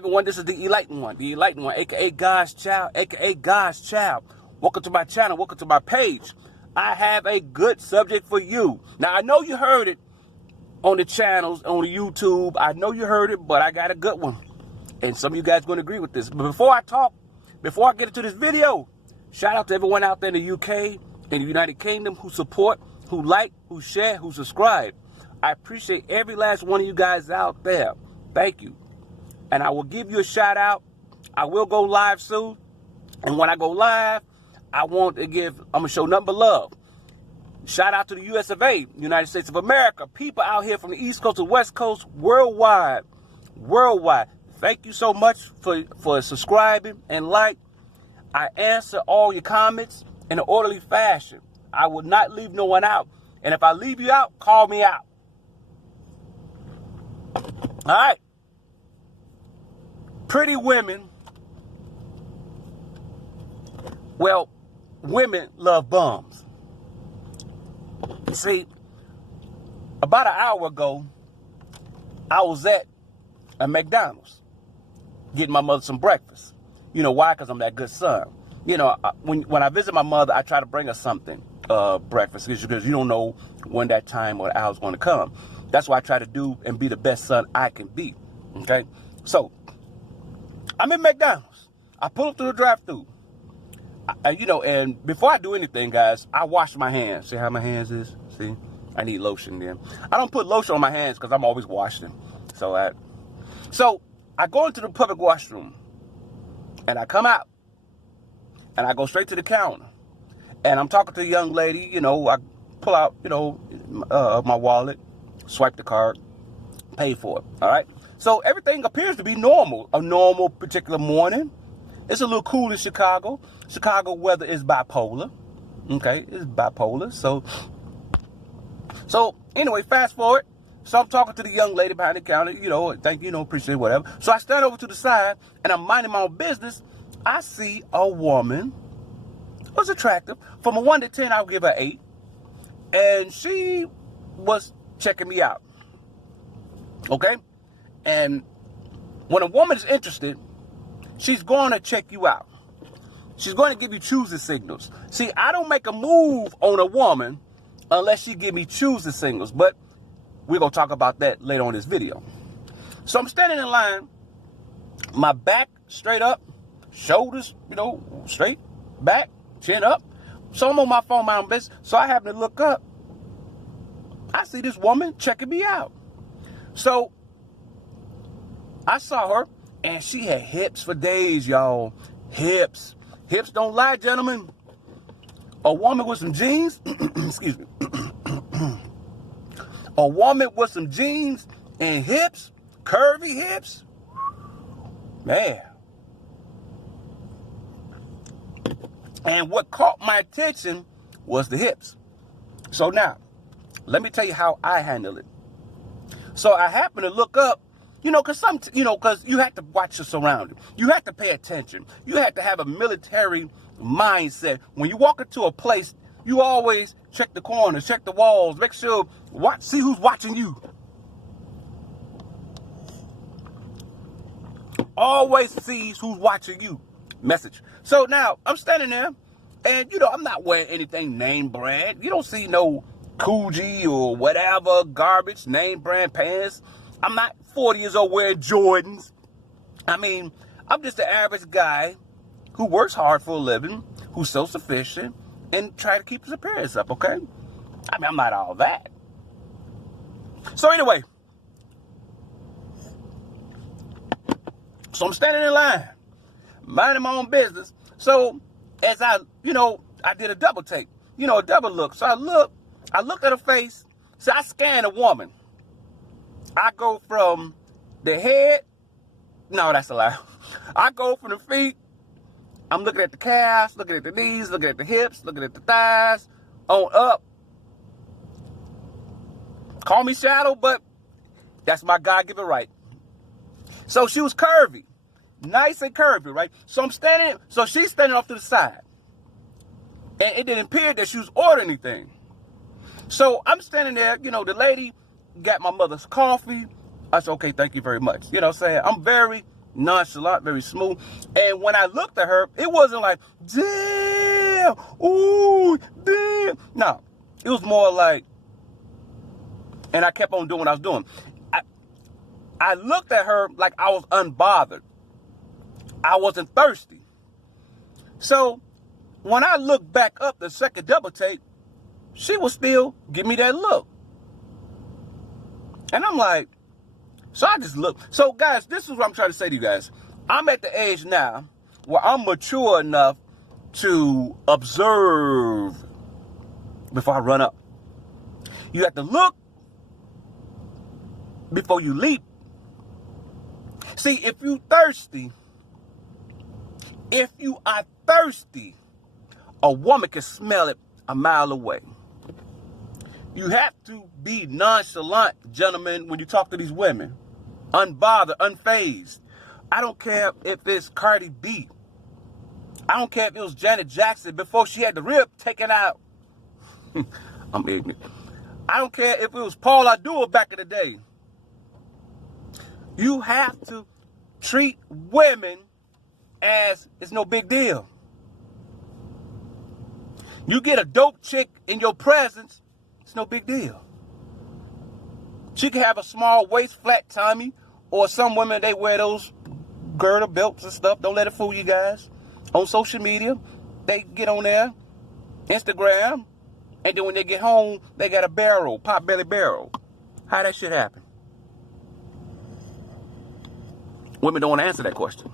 everyone, this is the enlightened one, aka God's child, aka God's child. Welcome to my channel, welcome to my page. I have a good subject for you. Now, I know you heard it on the channels, on the YouTube. I know you heard it, but I got a good one. And some of you guys are going to agree with this. But before I get into this video, shout out to everyone out there in the UK, in the United Kingdom, who support, who like, who share, who subscribe. I appreciate every last one of you guys out there. Thank you. And I will give you a shout out. I will go live soon. And when I go live, I'm going to show nothing but love. Shout out to the US of A, United States of America. People out here from the East Coast to West Coast, worldwide. Thank you so much for subscribing and like. I answer all your comments in an orderly fashion. I will not leave no one out. And if I leave you out, call me out. All right. Pretty women. Well, women love bums. See, about an hour ago, I was at a McDonald's getting my mother some breakfast. You know why? Because I'm that good son. You know, when I visit my mother, I try to bring her something, breakfast, because you don't know when that time or the hour is going to come. That's why I try to do and be the best son I can be. Okay? So, I'm in McDonald's. I pull up to the drive-thru. You know, and before I do anything, guys, I wash my hands. See how my hands is? See? I need lotion then. I don't put lotion on my hands because I'm always washing. So I go into the public washroom. And I come out. And I go straight to the counter. And I'm talking to a young lady. You know, I pull out, you know, my wallet. Swipe the card. Pay for it. All right? So everything appears to be normal. A normal particular morning. It's a little cool in Chicago. Chicago weather is bipolar. Okay, it's bipolar. So anyway, fast forward. So I'm talking to the young lady behind the counter. You know, thank you, appreciate it, whatever. So I stand over to the side, and I'm minding my own business. I see a woman who was attractive. From a 1 to 10, I'll give her 8. And she was checking me out. Okay? And when a woman is interested, she's going to check you out. She's going to give you choosing signals. See, I don't make a move on a woman unless she give me choosing signals. But we're going to talk about that later on in this video. So I'm standing in line, my back straight up, shoulders, you know, straight, back, chin up. So I'm on my phone, my own business. So I happen to look up. I see this woman checking me out. So I saw her, and she had hips for days, y'all. Hips. Hips don't lie, gentlemen. A woman with some jeans, excuse me. A woman with some jeans and hips, curvy hips. Man. And what caught my attention was the hips. So now, let me tell you how I handle it. So I happen to look up. You know, because you have to watch your surroundings. You have to pay attention. You have to have a military mindset. When you walk into a place, you always check the corners, check the walls, make sure, see who's watching you. Always sees who's watching you. Message. So now, I'm standing there, and, you know, I'm not wearing anything name brand. You don't see no Coogee or whatever, garbage, name brand pants. I'm not 40 years old wearing Jordans. I mean, I'm just an average guy who works hard for a living, who's self-sufficient, and try to keep his appearance up, okay? I mean, I'm not all that. So anyway, so I'm standing in line, minding my own business. So as I did a double take, a double look. So I looked at her face. So I scanned a woman. I go from the head. No, that's a lie. I go from the feet. I'm looking at the calves, looking at the knees, looking at the hips, looking at the thighs, on up. Call me shadow, but that's my God-given right. So she was curvy. Nice and curvy, right? So she's standing off to the side. And it didn't appear that she was ordering anything. So I'm standing there, the lady got my mother's coffee. I said, okay, thank you very much. I'm very nonchalant, very smooth. And when I looked at her, it wasn't like, damn, ooh, damn. No, it was more like, and I kept on doing what I was doing. I looked at her like I was unbothered. I wasn't thirsty. So when I looked back up the second double take, she was still giving me that look. And I'm like, so I just looked. So guys, this is what I'm trying to say to you guys. I'm at the age now where I'm mature enough to observe before I run up. You have to look before you leap. See, if you are thirsty, a woman can smell it a mile away. You have to be nonchalant, gentlemen, when you talk to these women. Unbothered, unfazed. I don't care if it's Cardi B. I don't care if it was Janet Jackson before she had the rib taken out. I'm ignorant. I don't care if it was Paul Abdul back in the day. You have to treat women as it's no big deal. You get a dope chick in your presence, it's no big deal. She can have a small waist, flat tummy, or some women, they wear those girdle belts and stuff. Don't let it fool you guys. On social media, they get on there, Instagram, and then when they get home, they got a barrel, pot belly barrel. How that shit happen? Women don't want to answer that question.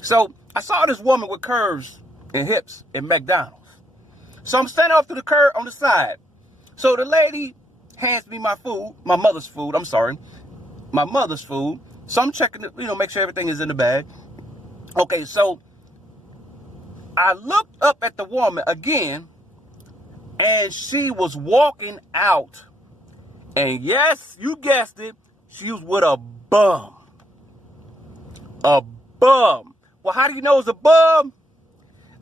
So I saw this woman with curves and hips in McDonald's. So I'm standing off to the curb on the side. So the lady hands me my food, my mother's food. So I'm checking it, make sure everything is in the bag. Okay, so I looked up at the woman again, and she was walking out. And yes, you guessed it, she was with a bum. A bum. Well, how do you know it's a bum?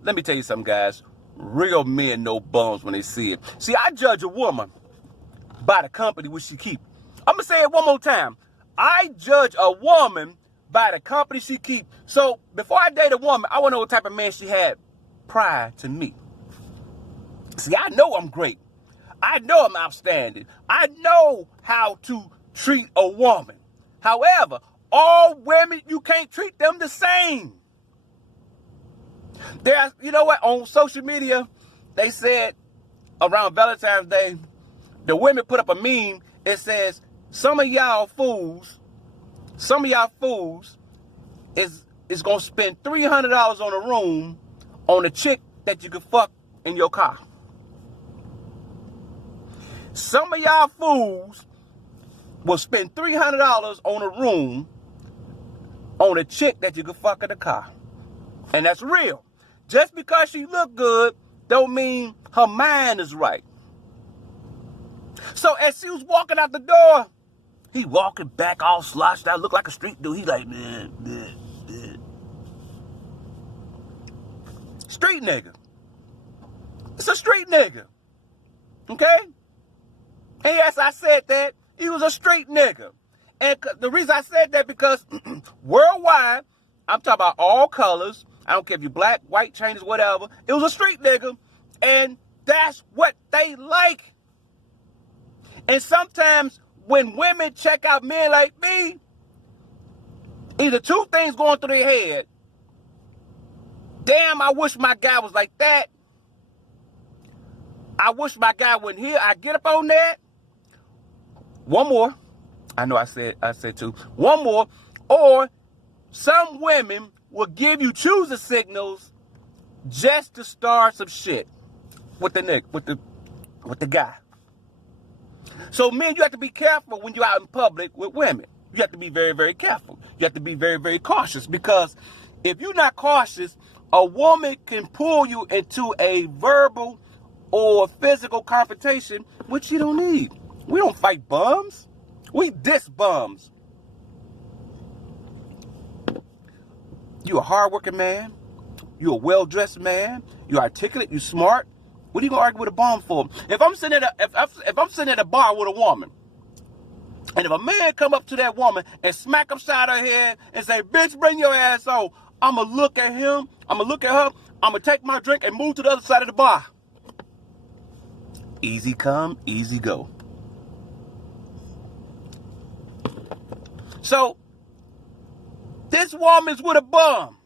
Let me tell you something, guys. Real men know bums when they see it. See, I judge a woman by the company which she keep. I'm going to say it one more time. I judge a woman by the company she keep. So before I date a woman, I want to know what type of man she had prior to me. See, I know I'm great. I know I'm outstanding. I know how to treat a woman. However, all women, you can't treat them the same. There's, on social media, they said around Valentine's Day, the women put up a meme. It says, some of y'all fools is going to spend $300 on a room on a chick that you could fuck in your car. Some of y'all fools will spend $300 on a room on a chick that you could fuck in the car. And that's real. Just because she look good don't mean her mind is right. So as she was walking out the door, he walking back all sloshed out, look like a street dude. He like, man. Street nigga. It's a street nigga. Okay? And yes, I said that. He was a street nigga. And the reason I said that because worldwide, I'm talking about all colors. I don't care if you're black, white, Chinese, whatever. It was a street nigga. And that's what they like. And sometimes when women check out men like me, either two things going through their head. Damn, I wish my guy was like that. I wish my guy wasn't here. I get up on that. One more. I know I said two. One more. Or some women will give you choosing signals just to start some shit with the guy. So men, you have to be careful when you're out in public with women. You have to be very, very careful. You have to be very, very cautious, because if you're not cautious, a woman can pull you into a verbal or physical confrontation, which you don't need. We don't fight bums. We diss bums. You a hardworking man. You a well-dressed man. You articulate. You smart. What are you gonna argue with a bum for? If I'm sitting at a bar with a woman, And if a man come up to that woman and smack upside her head and say, bitch, bring your ass on, I'm going to look at him, I'm going to look at her, I'm going to take my drink and move to the other side of the bar. Easy come, easy go. So, this woman's with a bum.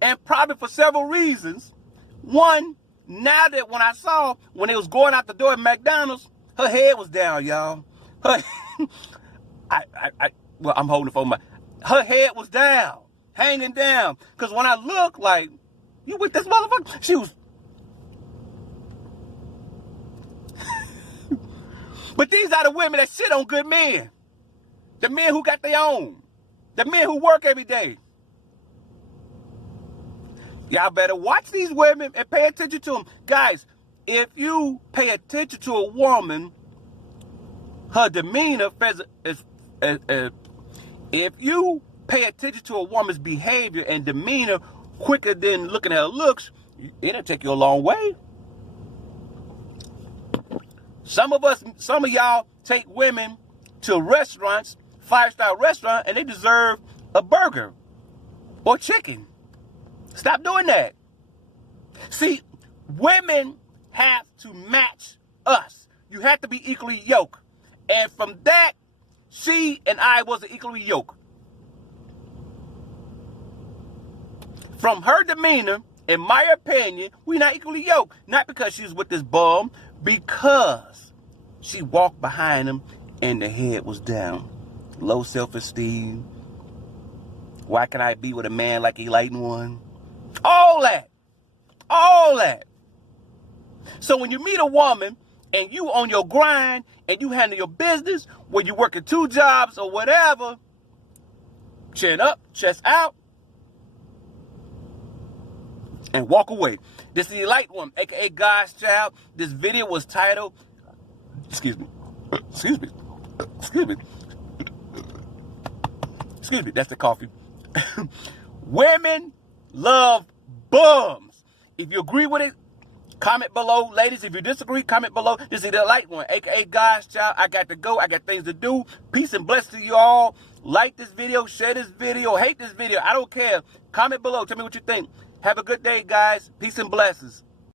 And probably for several reasons. One, now that when I saw, when they was going out the door at McDonald's, her head was down, y'all. Her, well, I'm holding the phone. Her head was down, hanging down. Because when I looked, like, you with this motherfucker? She was. But these are the women that shit on good men. The men who got their own. The men who work every day. Y'all better watch these women and pay attention to them. Guys, if you pay attention to a woman, her demeanor, if you pay attention to a woman's behavior and demeanor quicker than looking at her looks, it'll take you a long way. Some of y'all take women to restaurants, 5-star restaurant, and they deserve a burger or chicken. Stop doing that. See, women have to match us. You have to be equally yoked. And from that, she and I wasn't equally yoked. From her demeanor, in my opinion, we're not equally yoked. Not because she's with this bum, because she walked behind him and the head was down. Low self-esteem. Why can I be with a man like he lighting one? All that. All that. So when you meet a woman and you on your grind and you handle your business, where you working 2 jobs or whatever, chin up, chest out, and walk away. This is the light one, aka God's child. This video was titled, excuse me, that's the coffee. Women love bums. If you agree with it, comment below. Ladies, if you disagree, comment below. This is the light one, aka God's child. I got to go. I got things to do. Peace and blessings to you all. Like this video, share this video, hate this video. I don't care. Comment below. Tell me what you think. Have a good day, guys. Peace and blessings.